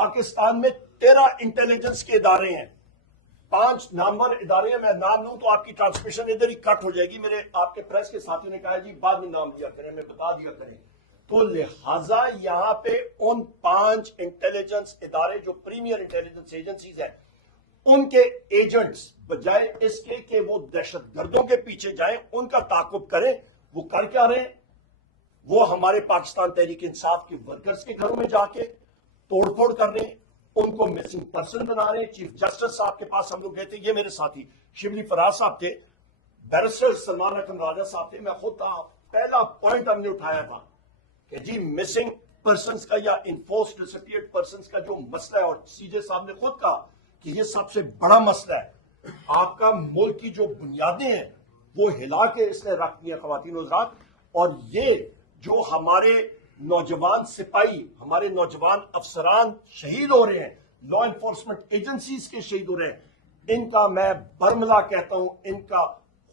پاکستان میں 13 انٹیلیجنس کے ادارے ہیں, 5 نامور ادارے ہیں. میں نام لوں تو آپ کی ٹرانسمیشن ادھر ہی کٹ ہو جائے گی. میرے آپ کے پریس کے ساتھیوں نے کہا جی بعد میں نام دیا کریں, میں بتا دیا کریں. تو لہٰذا یہاں پہ ان 5 انٹیلیجنس ادارے جو پریمیئر انٹیلیجنس ایجنسیز ہیں, ان کے ایجنٹس بجائے اس کے کہ وہ دہشت گردوں کے پیچھے جائیں, ان کا تعاقب کریں. وہ کر کیا رہے ہیں؟ وہ ہمارے پاکستان تحریک انصاف کے ورکرز کے گھروں میں جا کے توڑ پھوڑ کر رہے ہیں, ان کو مسنگ پرسن بنا رہے ہیں. چیف جسٹس صاحب کے پاس ہم لوگ گئے تھے, یہ میرے ساتھی شبلی فراز صاحب تھے, بیرسٹر سلمان اکرم راجہ صاحب تھے, میں خود تھا. پہلا پوائنٹ ہم نے اٹھایا تھا کہ جی مسنگ پرسنز کا یا انفورس ڈسپیئرڈ پرسنز کا جو مسئلہ ہے, اور سی جے صاحب نے خود کہا کہ یہ سب سے بڑا مسئلہ ہے. آپ کا ملک کی جو بنیادیں ہیں وہ ہلا کے اس نے رکھ دی ہیں خواتین و حضرات. اور یہ جو ہمارے نوجوان سپاہی, ہمارے نوجوان افسران شہید ہو رہے ہیں, لا انفورسمنٹ ایجنسیز کے شہید ہو رہے ہیں, ان کا میں برملا کہتا ہوں, ان کا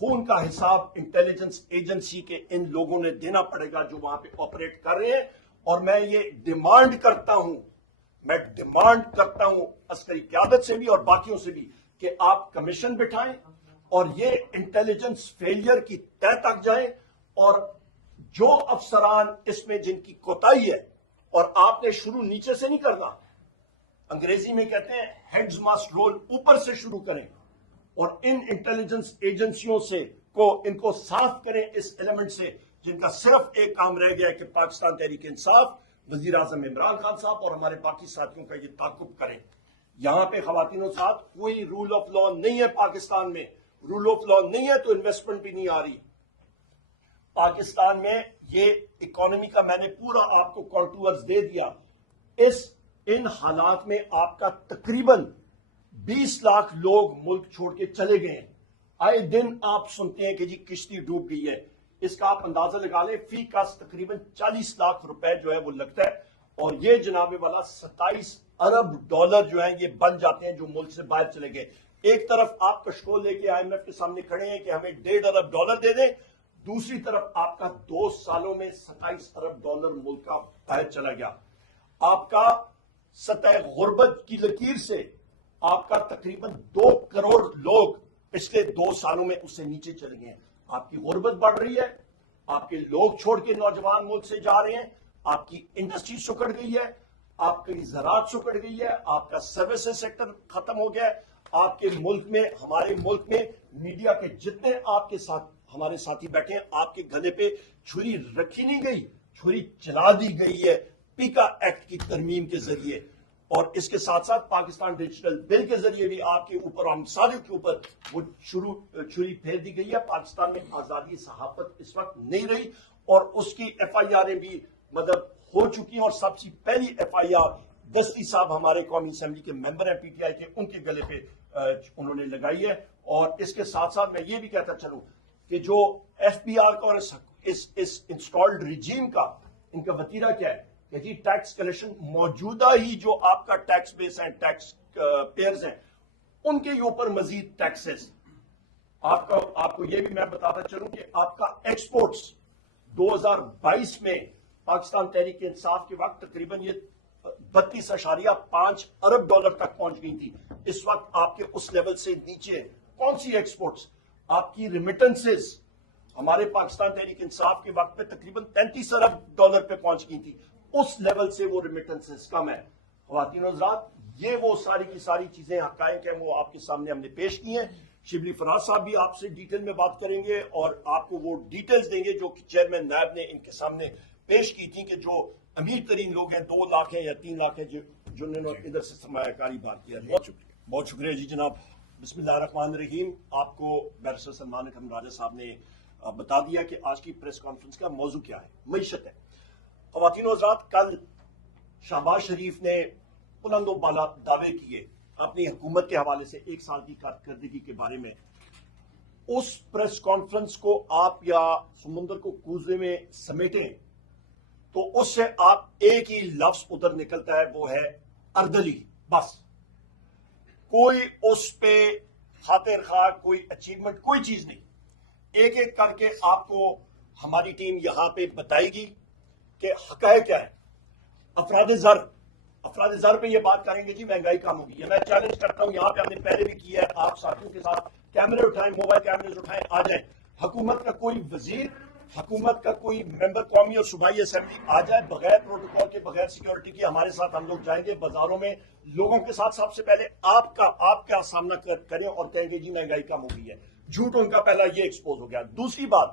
خون کا حساب انٹیلیجنس ایجنسی کے ان لوگوں نے دینا پڑے گا جو وہاں پہ آپریٹ کر رہے ہیں. اور میں یہ ڈیمانڈ کرتا ہوں عسکری قیادت سے بھی اور باقیوں سے بھی کہ آپ کمیشن بٹھائیں اور یہ انٹیلیجنس فیلئر کی تہ تک جائیں, اور جو افسران اس میں جن کی کوتاہی ہے, اور آپ نے شروع نیچے سے نہیں کرنا, انگریزی میں کہتے ہیں ہیڈز مسٹ رول, اوپر سے شروع کریں اور ان انٹیلیجنس ایجنسیوں سے ان کو صاف کریں اس ایلیمنٹ سے جن کا صرف ایک کام رہ گیا ہے کہ پاکستان تحریک انصاف, وزیر اعظم عمران خان صاحب اور ہمارے باقی ساتھیوں کا یہ تعاقب کریں. یہاں پہ خواتین و ساتھ کوئی رول آف لا نہیں ہے پاکستان میں. رول آف لا نہیں ہے تو انویسٹمنٹ بھی نہیں آ رہی پاکستان میں. یہ اکانومی کا میں نے پورا آپ کو کنٹورز دے دیا. ان حالات میں آپ کا تقریباً 20 لاکھ لوگ ملک چھوڑ کے چلے گئے ہیں. آئے دن آپ سنتے ہیں کہ جی کشتی ڈوب گئی ہے. اس کا آپ اندازہ لگا لیں, فی کس تقریباً 40 لاکھ روپے جو ہے وہ لگتا ہے, اور یہ جناب والا 27 ارب ڈالر جو ہیں یہ بن جاتے ہیں جو ملک سے باہر چلے گئے. ایک طرف آپ کشکول لے کے IMF کے سامنے کھڑے ہیں کہ ہمیں 1.5 ارب ڈالر دے دیں, دوسری طرف آپ کا 2 سالوں میں 27 ارب ڈالر ملک کا باہر چلا گیا. آپ کا سطح غربت کی لکیر سے آپ کا تقریباً 2 کروڑ لوگ پچھلے 2 سالوں میں اس سے نیچے چلے گئے ہیں. آپ کی غربت بڑھ رہی ہے, آپ کے لوگ چھوڑ کے نوجوان ملک سے جا رہے ہیں, آپ کی انڈسٹری سکڑ گئی ہے, آپ کی زراعت سکڑ گئی ہے, آپ کا سروسز سیکٹر ختم ہو گیا ہے. آپ کے ملک میں, ہمارے ملک میں میڈیا کے جتنے آپ کے ساتھ ہمارے ساتھی بیٹھے ہیں, آپ کے گلے پہ چھری رکھی نہیں گئی, چھری چلا دی گئی ہے پیکا ایکٹ کی ترمیم کے ذریعے. اور اس کے ساتھ ساتھ پاکستان ڈیجیٹل بل کے ذریعے بھی آپ کے اوپر, ہم سارے کے اوپر وہ چھری پھیر دی گئی ہے. پاکستان میں آزادی صحافت اس وقت نہیں رہی, اور اس کی FIR بھی مطلب ہو چکی ہیں. اور سب سے پہلی FIR دستی صاحب ہمارے قومی اسمبلی کے ممبر ہیں PTI کے, ان کے گلے پہ انہوں نے لگائی ہے. اور اس کے ساتھ ساتھ میں یہ بھی کہتا چلوں کہ جو FBR کا اور اس انسٹالڈ ریجیم کا ان کا وتیرہ کیا ہے کہ جی ٹیکس کلیکشن, موجودہ ہی جو آپ کا ٹیکس بیس ہیں, ٹیکس پیئرز ہیں, ان کے اوپر مزید ٹیکسز. آپ کو یہ بھی میں بتاتا چلوں کہ آپ کا ایکسپورٹس 2022 میں پاکستان تحریک انصاف کے وقت تقریباً یہ 32.5 ارب ڈالر تک پہنچ گئی تھی. اس وقت آپ کے اس لیول سے نیچے کون سی ایکسپورٹس؟ آپ کی ریمیٹنسز ہمارے پاکستان تحریک انصاف کے وقت پہ تقریباً 33 ارب ڈالر پہ پہنچ گئی تھی. اس لیول سے وہ ریمیٹنسز کم ہے. خواتین و حضرات, یہ وہ ساری کی ساری چیزیں حقائق ہیں, وہ آپ کے سامنے ہم نے پیش کی ہیں. شبلی فراز صاحب بھی آپ سے ڈیٹیل میں بات کریں گے اور آپ کو وہ ڈیٹیلز دیں گے جو کہ چیئرمین نائب نے ان کے سامنے پیش کی تھی کہ جو امیر ترین لوگ ہیں 2 لاکھ ہیں یا 3 لاکھ ہیں جنہوں نے ادھر سے سرمایہ کاری بات کیا. بہت شکریہ جی جناب. بسم اللہ الرحمن الرحیم. آپ کو بیرسٹر سلمان اکرم راجہ صاحب نے بتا دیا کہ آج کی پریس کانفرنس کا موضوع کیا ہے, معیشت ہے. خواتین و حضرات, کل شہباز شریف نے بلند و بالا دعوے کیے اپنی حکومت کے حوالے سے 1 سال کی کارکردگی کے بارے میں. اس پریس کانفرنس کو آپ یا سمندر کو کوزے میں سمیٹیں تو اس سے آپ ایک ہی لفظ ادھر نکلتا ہے, وہ ہے اردلی. بس کوئی اس پہ خاطر خواہ, کوئی اچیومنٹ, کوئی چیز نہیں. ایک ایک کر کے آپ کو ہماری ٹیم یہاں پہ بتائے گی کہ حقائق کیا ہے. افراد زر افراد زر پہ یہ بات کریں گے جی مہنگائی کم ہوگی. یہ میں چیلنج کرتا ہوں, یہاں پہ ہم نے پہلے بھی کیا ہے, آپ ساتھیوں کے ساتھ کیمرے اٹھائیں, موبائل کیمرے اٹھائیں, آ جائیں. حکومت کا کوئی وزیر, حکومت کا کوئی ممبر قومی اور صوبائی اسمبلی آ جائے, بغیر پروٹوکول کے, بغیر سیکورٹی کے ہمارے ساتھ ہم لوگ جائیں گے بازاروں میں, لوگوں کے ساتھ سب سے پہلے آپ کا سامنا کریں اور کہیں گے جی مہنگائی کم ہو گئی ہے. جھوٹ ان کا پہلا یہ ایکسپوز ہو گیا. دوسری بات,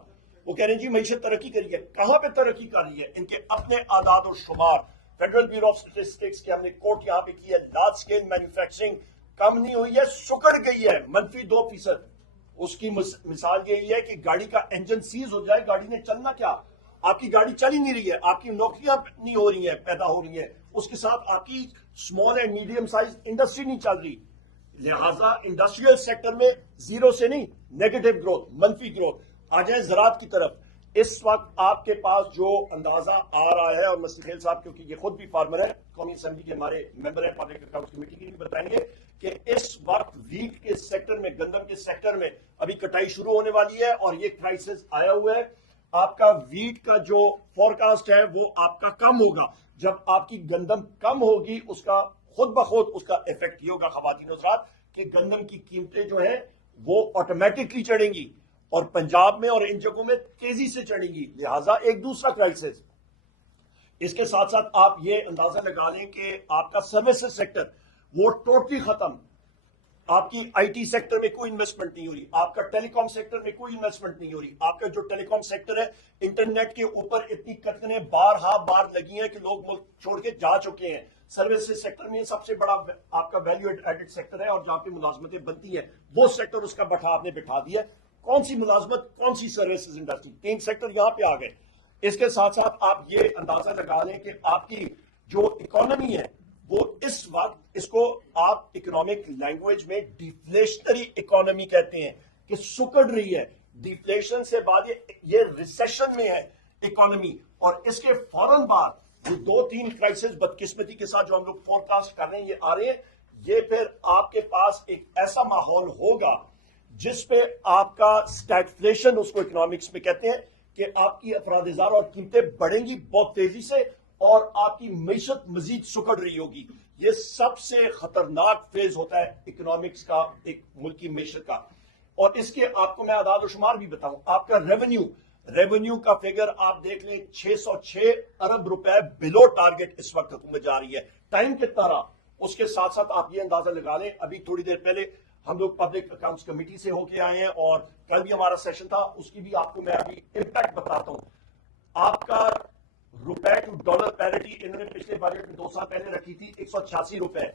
وہ کہہ رہے ہیں جی معیشت ترقی کری ہے. کہاں پہ ترقی کر رہی ہے؟ ان کے اپنے اعداد و شمار فیڈرل بیورو آف اسٹیٹسٹکس کے ہم نے کوٹ یہاں پہ کی ہے, لارج اسکیل مینوفیکچرنگ کم نہیں ہوئی ہے, سکڑ گئی ہے -2%. اس کی مثال یہی ہے کہ گاڑی کا انجن سیز ہو جائے, گاڑی نے چلنا کیا؟ آپ کی گاڑی چل ہی نہیں رہی ہے, آپ کی نوکریاں نہیں ہو رہی ہیں, پیدا ہو رہی ہیں, اس کے ساتھ آپ کی small and medium size industry نہیں چل رہی. لہٰذا انڈسٹریل سیکٹر میں زیرو سے نہیں, نیگیٹو گروتھ, منفی گروتھ. آ جائیں زراعت کی طرف. اس وقت آپ کے پاس جو اندازہ آ رہا ہے, اور مستقل صاحب کیونکہ یہ خود بھی فارمر ہے, قومی اسمبلی کے ہمارے ممبر ہیں, پبلک اکاؤنٹس کمیٹی کے بھی بتائیں گے کہ اس وقت ویٹ کے سیکٹر میں, گندم کے سیکٹر میں ابھی کٹائی شروع ہونے والی ہے اور یہ کرائسس آیا ہوا ہے. آپ کا ویٹ کا جو فورکاسٹ ہے وہ آپ کا کم ہوگا. جب آپ کی گندم کم ہوگی, اس کا خود بخود اس کا افیکٹ یہ ہوگا خواتین حضرات کہ گندم کی قیمتیں جو ہیں وہ آٹومیٹکلی چڑھیں گی, اور پنجاب میں اور ان جگہوں میں تیزی سے چڑھیں گی. لہٰذا ایک دوسرا کرائسس. اس کے ساتھ ساتھ آپ یہ اندازہ لگا لیں کہ آپ کا سروسز سیکٹر وہ ٹوٹلی ختم. آپ کی آئی ٹی سیکٹر میں کوئی انویسٹمنٹ نہیں ہو رہی, آپ کا ٹیلی کام سیکٹر میں کوئی انویسٹمنٹ نہیں ہو رہی. آپ کا جو ٹیلی کام سیکٹر ہے, انٹرنیٹ کے اوپر اتنی قطعیں بار لگی ہیں کہ لوگ ملک چھوڑ کے جا چکے ہیں. سروسز سیکٹر میں سب سے بڑا آپ کا ویلیو ایڈڈ سیکٹر ہے, اور جہاں پہ ملازمتیں بنتی ہیں وہ سیکٹر اس کا آپ نے بٹھا دیا. کون سی ملازمت, کون سی سروسز انڈسٹری, 3 سیکٹر یہاں پہ آ گئے. اس کے ساتھ ساتھ آپ یہ اندازہ لگا لیں کہ آپ کی جو اکانومی ہے وہ اس وقت, اس کو آپ اکنامک لینگویج میں ڈیفلیشنری اکانومی کہتے ہیں, کہ سکڑ رہی ہے. ڈیفلیشن سے بعد یہ ریسیشن میں ہے اکانومی, اور اس کے فوراً بعد وہ 2-3 کرائسس بدقسمتی کے ساتھ جو ہم لوگ فورکاسٹ کر رہے ہیں یہ آ رہے ہیں. یہ پھر آپ کے پاس ایک ایسا ماحول ہوگا جس پہ آپ کا اسٹیگفلیشن, اس کو اکنامکس میں کہتے ہیں, کہ آپ کی افرادزار اور قیمتیں بڑھیں گی بہت تیزی سے, اور آپ کی معیشت مزید سکڑ رہی ہوگی. یہ سب سے خطرناک فیز ہوتا ہے اکنامکس کا, ایک ملک کی معیشت کا. اور اس کے آپ کو میں اعداد و شمار بھی بتاؤں. آپ کا ریونیو کا فگر آپ دیکھ لیں, 606 ارب روپے بلو ٹارگٹ اس وقت حکومت جا رہی ہے. ٹائم کتنا رہا؟ اس کے ساتھ ساتھ آپ یہ اندازہ لگا لیں, ابھی تھوڑی دیر پہلے ہم لوگ پبلک اکاؤنٹس کمیٹی سے ہو کے آئے ہیں, اور کل بھی ہمارا سیشن تھا, اس کی بھی آپ کو میں ابھی امپیکٹ بتاتا ہوں. آپ کا روپے ٹو ڈالر پیرٹی انہوں نے پچھلے بجٹ میں 2 سال پہلے رکھی تھی 186 روپے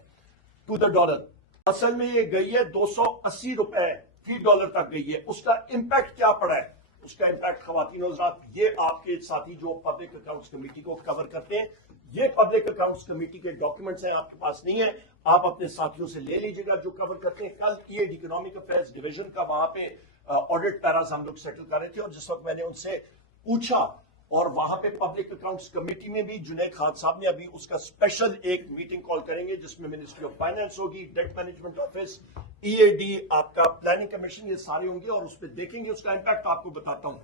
ٹو دا ڈالر. اصل میں یہ گئی ہے 280 روپے فی ڈالر تک گئی ہے. اس کا امپیکٹ کیا پڑا ہے؟ اس کا امپیکٹ خواتین و حضرات, یہ آپ کے ساتھی جو پبلک اکاؤنٹس کمیٹی کو کور کرتے ہیں, یہ پبلک اکاؤنٹس کمیٹی کے ڈاکیومنٹس ہیں, آپ کے پاس نہیں ہے, آپ اپنے ساتھیوں سے لے لیجیے گا جو کور کرتے ہیں. کل کی اکنامک افیئرز ڈویژن کا وہاں پہ آڈٹ پیراز ہم لوگ سیٹل کر رہے تھے, اور جس وقت میں نے ان سے پوچھا, اور وہاں پہ پبلک اکاؤنٹس کمیٹی میں بھی جنید خان صاحب نے ابھی اس کا اسپیشل ایک میٹنگ کال کریں گے جس میں منسٹری آف فائنانس ہوگی, ڈیٹ مینجمنٹ آفس, EAD, آپ کا پلاننگ کمیشن, یہ سارے ہوں گے, اور اس پہ دیکھیں گے. اس کا امپیکٹ آپ کو بتاتا ہوں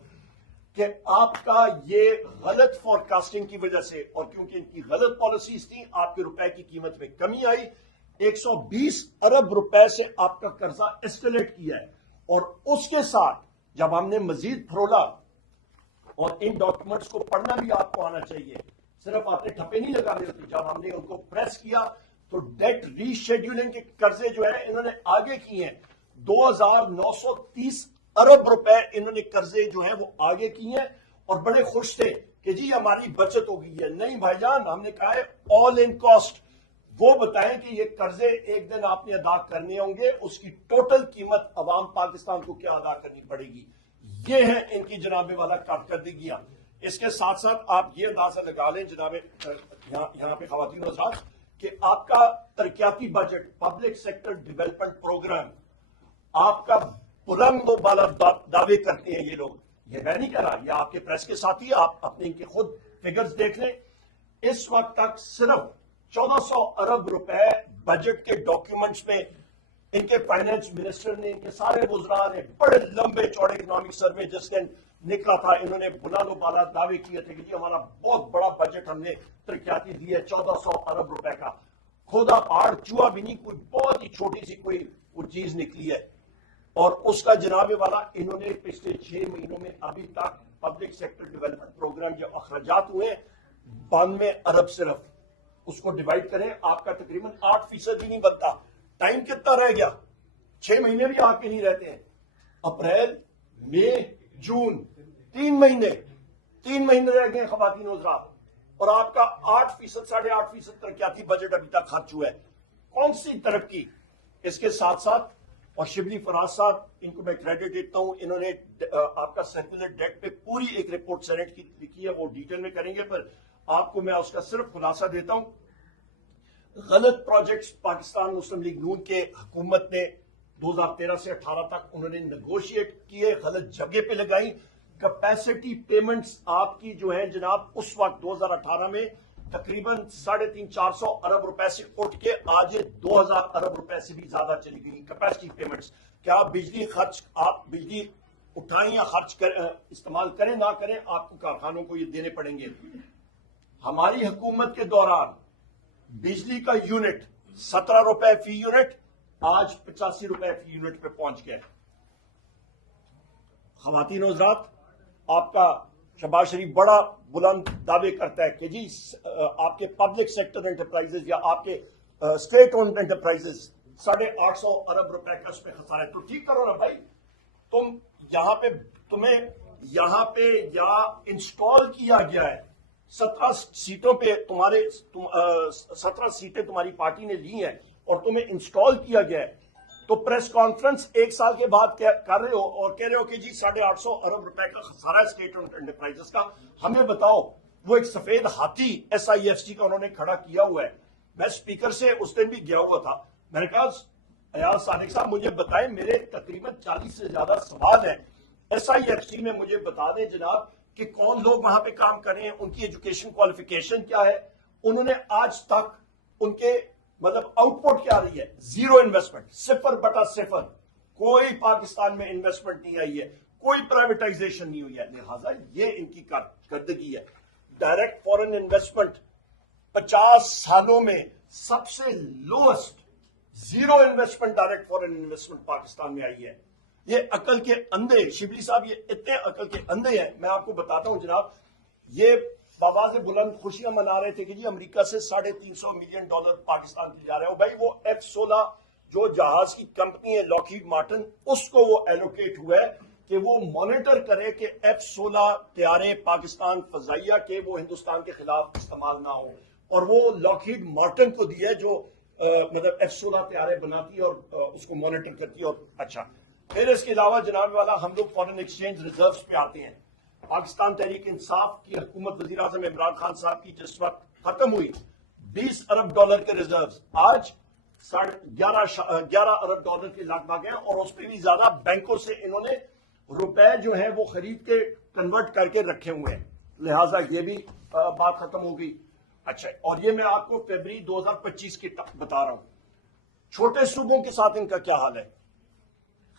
کہ آپ کا یہ غلط فورکاسٹنگ کی وجہ سے, اور کیونکہ ان کی غلط پالیسیز تھیں, آپ کے روپے کی قیمت میں کمی آئی. 120 ارب روپے سے آپ کا قرضہ ایسکیلیٹ کیا ہے. اور اس کے ساتھ جب ہم نے مزید پھرولا, اور ان ڈاکیومنٹس کو پڑھنا بھی آپ کو آنا چاہیے, صرف آپ نے ٹھپے نہیں لگانے ہوتے, جب ہم نے ان کو پریس کیا تو ڈیٹ ری شیڈیولنگ کے قرضے جو ہے انہوں نے آگے کیے ہیں. 2930 ارب روپے انہوں نے قرضے جو ہیں وہ آگے کیے ہیں, اور بڑے خوش تھے کہ جی ہماری بچت ہو گئی ہے. نہیں بھائی جان, ہم نے کہا ہے آل ان کاسٹ. وہ بتائیں کہ یہ قرضے ایک دن آپ نے ادا کرنے ہوں گے, اس کی ٹوٹل قیمت عوام پاکستان کو کیا ادا کرنی پڑے گی. یہ ہے ان کی جناب والا کارکردگیاں. اس کے ساتھ ساتھ آپ یہ اندازہ لگا لیں جناب یہاں پہ خواتین و حضرات, کہ آپ کا ترقیاتی budget, public sector development programme, آپ کا بلند و بالا دعوے کرتے ہیں یہ لوگ. یہ میں نہیں کہہ رہا, یہ آپ کے پریس کے ساتھی, آپ اپنے ان کے خود فگرز دیکھ لیں. اس وقت تک صرف 1400 ارب روپے بجٹ کے ڈاکیومنٹس میں ان کے فائنانس منسٹر نے, ان کے سارے وزراء نے بڑے لمبے چوڑے اکنامک سروے جس کے نکلا تھا انہوں نے بلند و بالا دعوے کیے تھے کہ جی ہمارا بہت بڑا بجٹ ہم نے ترقیاتی دی ہے 1400 ارب روپے کا. کھودا پہاڑ چوہا بھی نہیں, کوئی بہت ہی چھوٹی سی کوئی چیز نکلی ہے. اور اس کا جناب والا انہوں نے پچھلے 6 مہینوں میں ابھی تک پبلک سیکٹر ڈیولپمنٹ پروگرام جو اخراجات ہوئے 92 ارب صرف, اس کو ڈیوائڈ کریں آپ کا تقریباً 8% ہی نہیں بنتا. ٹائم کتنا رہ گیا؟ 6 مہینے بھی آپ کے نہیں رہتے ہیں. اپریل, مئی, جون, 3 مہینے رہ گئے خواتین و حضرات, اور آپ کا 8%, 8.5% ترقیاتی بجٹ ابھی تک خرچ ہوا ہے. کون سی ترقی؟ اس کے ساتھ ساتھ, اور شبلی فراز صاحب ان کو میں کریڈٹ دیتا ہوں, انہوں نے آپ کا سرکولر ڈیٹ پہ پوری ایک رپورٹ سینیٹ کی لکھی ہے, وہ ڈیٹیل میں کریں گے, پر آپ کو میں اس کا صرف خلاصہ دیتا ہوں. غلط پروجیکٹس پاکستان مسلم لیگ نون کے حکومت نے 2013 سے 18 تک انہوں نے نیگوشیٹ کیے, غلط جگہ پہ لگائی. کیپیسٹی پیمنٹس آپ کی جو ہیں جناب اس وقت 2018 میں تقریباً 350-400 ارب روپے سے اٹھ کے آج 2000 ارب روپے سے بھی زیادہ چلی گئی کیپیسٹی پیمنٹس. کیا آپ بجلی خرچ, آپ بجلی اٹھائیں یا خرچ استعمال کریں نہ کریں, آپ کو کارخانوں کو یہ دینے پڑیں گے. ہماری حکومت کے دوران بجلی کا یونٹ 17 روپے فی یونٹ آج 85 روپے فی یونٹ پہ پہنچ گئے. خواتین و حضرات, آپ کا شہباز شریف بڑا بلند دعوے کرتا ہے کہ جی آپ کے پبلک سیکٹر انٹرپرائزز یا آپ کے اسٹیٹ اونڈ انٹرپرائزز 850 ارب روپے کا اس پہ خسارہ ہے. تو ٹھیک کرو نا بھائی, تم یہاں پہ تمہیں یہاں پہ یا انسٹال کیا گیا ہے 17 سیٹوں پہ, 17 سیٹیں تمہاری پارٹی نے لی ہیں اور تمہیں انسٹال کیا گیا ہے, تو پریس کانفرنس 1 سال کے بعد کر رہے ہو اور کہہ رہے ہو کہ جی 850 ارب روپے کا خسارہ ہے اسٹیٹ انٹرپرائزز کا. ہمیں بتاؤ, وہ ایک سفید ہاتھی SIFC کا انہوں نے کھڑا کیا ہوا ہے. میں اسپیکر سے اس دن بھی گیا ہوا تھا, میں نے کہا ایاز صادق صاحب مجھے بتائیں, میرے تقریباً 40 سے زیادہ سوال ہیں SIFC میں, مجھے بتا دیں جناب کہ کون لوگ وہاں پہ کام کر رہے ہیں, ان کی ایجوکیشن کوالیفیکیشن کیا ہے, انہوں نے آج تک ان کے مطلب آؤٹ پٹ کیا رہی ہے, 0 انویسٹمنٹ, 0/0. کوئی پاکستان میں انویسٹمنٹ نہیں آئی ہے, کوئی پرائیویٹائزیشن نہیں ہوئی ہے. لہٰذا یہ ان کی کارکردگی ہے. ڈائریکٹ فورن انویسٹمنٹ 50 سالوں میں سب سے lowest, 0 investment direct foreign investment Pakistan میں آئی ہے. یہ عقل کے اندھے, شبلی صاحب یہ اتنے عقل کے اندھے ہیں. میں آپ کو بتاتا ہوں جناب, یہ بآواز بلند خوشیاں منا رہے تھے کہ جی امریکہ سے $350 ملین پاکستان کے جا رہے ہو. بھائی وہ F-16 جو جہاز کی کمپنی ہے لاکہیڈ مارٹن, اس کو وہ ایلوکیٹ ہوا ہے کہ وہ مانیٹر کرے کہ F-16 طیارے پاکستان فضائیہ کے وہ ہندوستان کے خلاف استعمال نہ ہو, اور وہ لاکہیڈ مارٹن کو دی ہے جو مطلب F-16 طیارے بناتی ہے اور اس کو مانیٹر کرتی ہے. اور اچھا, پھر اس کے علاوہ جناب والا ہم لوگ فارن ایکسچینج ریزروز پہ آتے ہیں. پاکستان تحریک انصاف کی حکومت وزیر اعظم عمران خان صاحب کی جس وقت ختم ہوئی, $20 ارب کے ریزروز آج 11 ارب ڈالر کے لگ بھگ ہیں, اور اس پہ بھی زیادہ بینکوں سے انہوں نے روپے جو ہیں وہ خرید کے کنورٹ کر کے رکھے ہوئے ہیں. لہٰذا یہ بھی بات ختم ہو گئی. اچھا, اور یہ میں آپ کو فروری 2025 کی بتا رہا ہوں. چھوٹے صوبوں کے ساتھ ان کا کیا حال ہے؟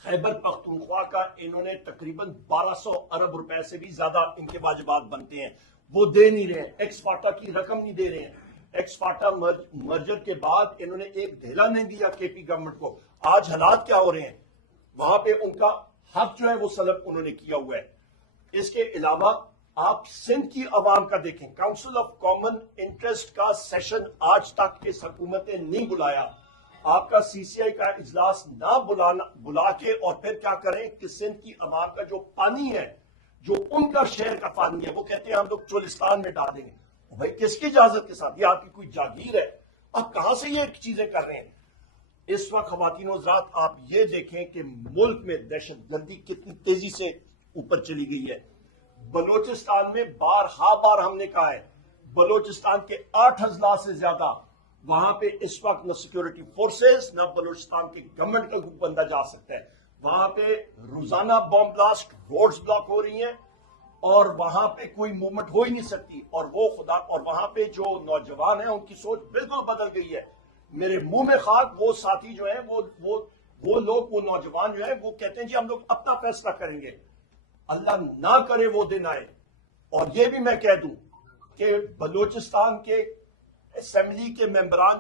خیبر پختونخوا کا انہوں نے تقریباً 1200 ارب روپے سے بھی زیادہ ان کے واجبات بنتے ہیں, وہ دے نہیں رہے ہیں. ایکس فاٹا کی رقم نہیں دے رہے ہیں. ایکس فاٹا مرجر کے بعد انہوں نے ایک دھیلا نہیں دیا KP گورنمنٹ کو. آج حالات کیا ہو رہے ہیں وہاں پہ, ان کا حق جو ہے وہ سلب انہوں نے کیا ہوا ہے. اس کے علاوہ آپ سندھ کی عوام کا دیکھیں, کاؤنسل آف کامن انٹرسٹ کا سیشن آج تک اس حکومت نے نہیں بلایا. آپ کا CCI کا اجلاس نہ بلا کے اور پھر کیا کریں کہ سندھ کی عوام کا جو پانی ہے, جو ان کا شہر کا پانی ہے, وہ کہتے ہیں ہم لوگ چولستان میں ڈال دیں گے. بھائی کس کی اجازت کے ساتھ؟ یہ آپ کی کوئی جاگیر ہے؟ آپ کہاں سے یہ چیزیں کر رہے ہیں؟ اس وقت خواتین و حضرات آپ یہ دیکھیں کہ ملک میں دہشت گردی کتنی تیزی سے اوپر چلی گئی ہے. بلوچستان میں بار ہم نے کہا ہے, بلوچستان کے 8 اضلاع سے زیادہ وہاں پہ اس وقت نہ سیکیورٹی فورسز نہ بلوچستان کی گورنمنٹ کا کوئی بندہ جا سکتا ہے. وہاں پہ روزانہ بم بلاسٹ, روڈز بلاک ہو رہی ہیں, اور وہاں پہ کوئی موومنٹ ہو ہی نہیں سکتی. اور وہ خدا, اور وہاں پہ جو نوجوان ہیں ان کی سوچ بالکل بدل گئی ہے. میرے منہ میں خاک وہ ساتھی جو ہیں وہ لوگ, وہ نوجوان جو ہیں وہ کہتے ہیں جی ہم لوگ اپنا فیصلہ کریں گے. اللہ نہ کرے وہ دن آئے. اور یہ بھی میں کہہ دوں کہ بلوچستان کے اسمبلی کے ممبران